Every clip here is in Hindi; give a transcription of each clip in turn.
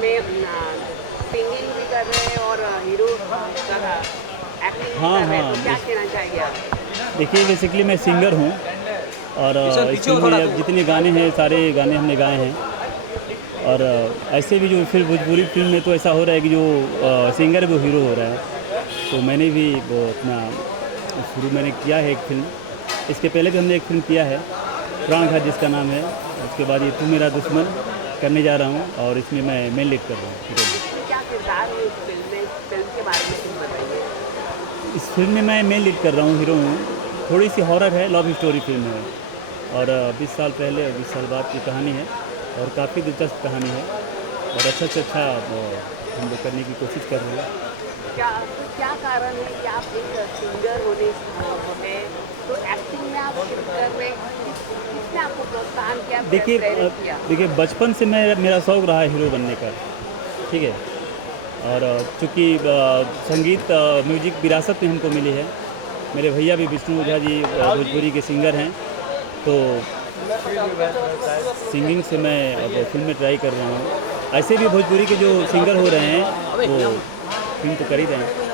में सिंगिंग भी कर रहे हैं और हीरो का एक्टिंग भी हाँ कर रहे हैं, हाँ, तो क्या कहना चाहिए आप? देखिए बेसिकली मैं सिंगर हूँ और इस फिल्म में अब जितने गाने हैं सारे गाने हमने गाए हैं। और ऐसे भी जो फिर भोजपुरी फिल्म में तो ऐसा हो रहा है कि जो सिंगर है वो हीरो हो रहा है। तो मैंने भी वो अपना शुरू मैंने किया है एक फिल्म। इसके पहले भी हमने एक फिल्म किया है, प्राण घात जिसका नाम है। उसके बाद ये तू मेरा दुश्मन करने जा रहा हूँ और इसमें मैं मेन लीड कर रहा हूँ हीरो में। इसमें क्या किरदार है इस फिल्म में? इस फिल्म के बारे में कुछ बताइए। इस फिल्म में मैं मेन लीड कर रहा हूँ, हीरो हूँ। थोड़ी सी हॉरर है, लव स्टोरी फिल्म है और 20 साल पहले और 20 साल बाद की कहानी है और काफ़ी दिलचस्प कहानी है और अच्छा से अच्छा हम लोग करने की कोशिश कर रहे हैं। क्या कारण है कि आप एक सिंगर होने हैं तो एक्टिंग में आप कर रहे हैं? किसने आपको प्रोत्साहन किया, प्रेरित किया? देखिए बचपन से मेरा शौक़ रहा है हीरो बनने का, ठीक है। और चूँकि संगीत म्यूजिक विरासत में हमको मिली है। मेरे भैया भी विष्णु ओझा जी भोजपुरी के सिंगर हैं, तो सिंगिंग से मैं अब फिल्म में ट्राई कर रहा हूँ। ऐसे भी भोजपुरी के जो सिंगर हो रहे हैं वो फिल्म तो कर ही रहे हैं।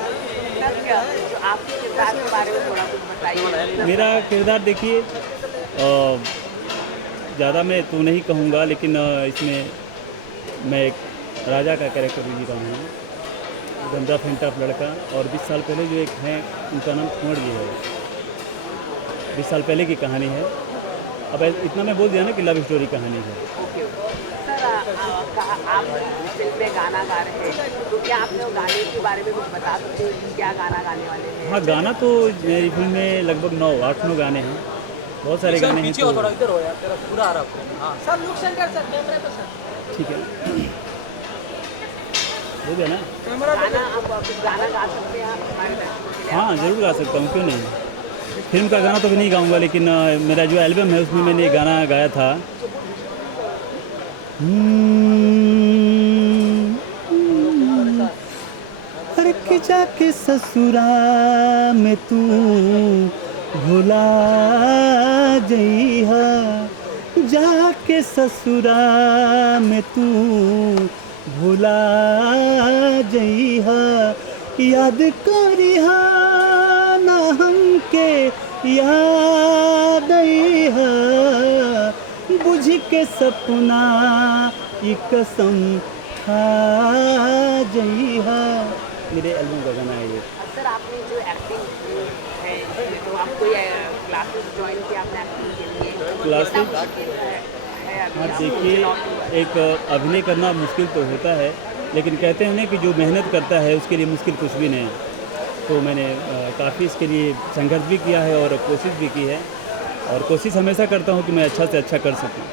जो आपके किरदार के बारे में थोड़ा कुछ बताइए। मेरा किरदार देखिए ज़्यादा मैं तो नहीं कहूँगा, लेकिन इसमें मैं एक राजा का कैरेक्टर भी जी रहा हूँ, गंदा फेंटा लड़का। और 20 साल पहले जो एक हैं उनका नाम कुंवर जी है। 20 साल पहले की कहानी है। अब इतना मैं बोल दिया ना कि लव स्टोरी कहानी है। सर आप फिल्म में गाना गा रहे हैं, तो क्या आपने वो गाने के बारे में कुछ बता सकते हो कि क्या गाना गाने वाले हैं? हाँ, गाना तो मेरी फिल्म में लगभग 8-9 गाने हैं, बहुत सारे गाने हैं। तो थोड़ा इधर हो यार, तेरा पूरा आ रहा है। हाँ सर, लुक सेंटर सर, कैमरे पे सर। ठीक है, हो गया ना। गाना आप कुछ गाना गा सकते हैं आप हमारे दर्शकों के लिए? हाँ ज़रूर गा सकता हूँ, क्यों नहीं। फिल्म का गाना तो भी नहीं गाऊंगा, लेकिन मेरा जो एल्बम है उसमें मैंने गाना गाया था। हर के जाके ससुरा में तू भुला जइहा, जाके ससुरा में तू भुला जइहा, याद करिहा ना हमके याद अइहा, बुझ के सपना ई कसम खा जइहा। मेरे एल्बम का गाना है ये। सर आपने जो एक्टिंग है तो आप कोई क्लासेस ज्वाइन किया आपने एक्टिंग के लिए? क्लासेस? है अभी हाँ आप देखिए, मुझे एक अभिनय करना मुश्किल तो होता है, लेकिन कहते हैं ना कि जो मेहनत करता है उसके लिए मुश्किल कुछ भी नहीं है। तो मैंने काफ़ी इसके लिए संघर्ष भी किया है और कोशिश भी की है, और कोशिश हमेशा करता हूँ कि मैं अच्छा से अच्छा कर सकूँ।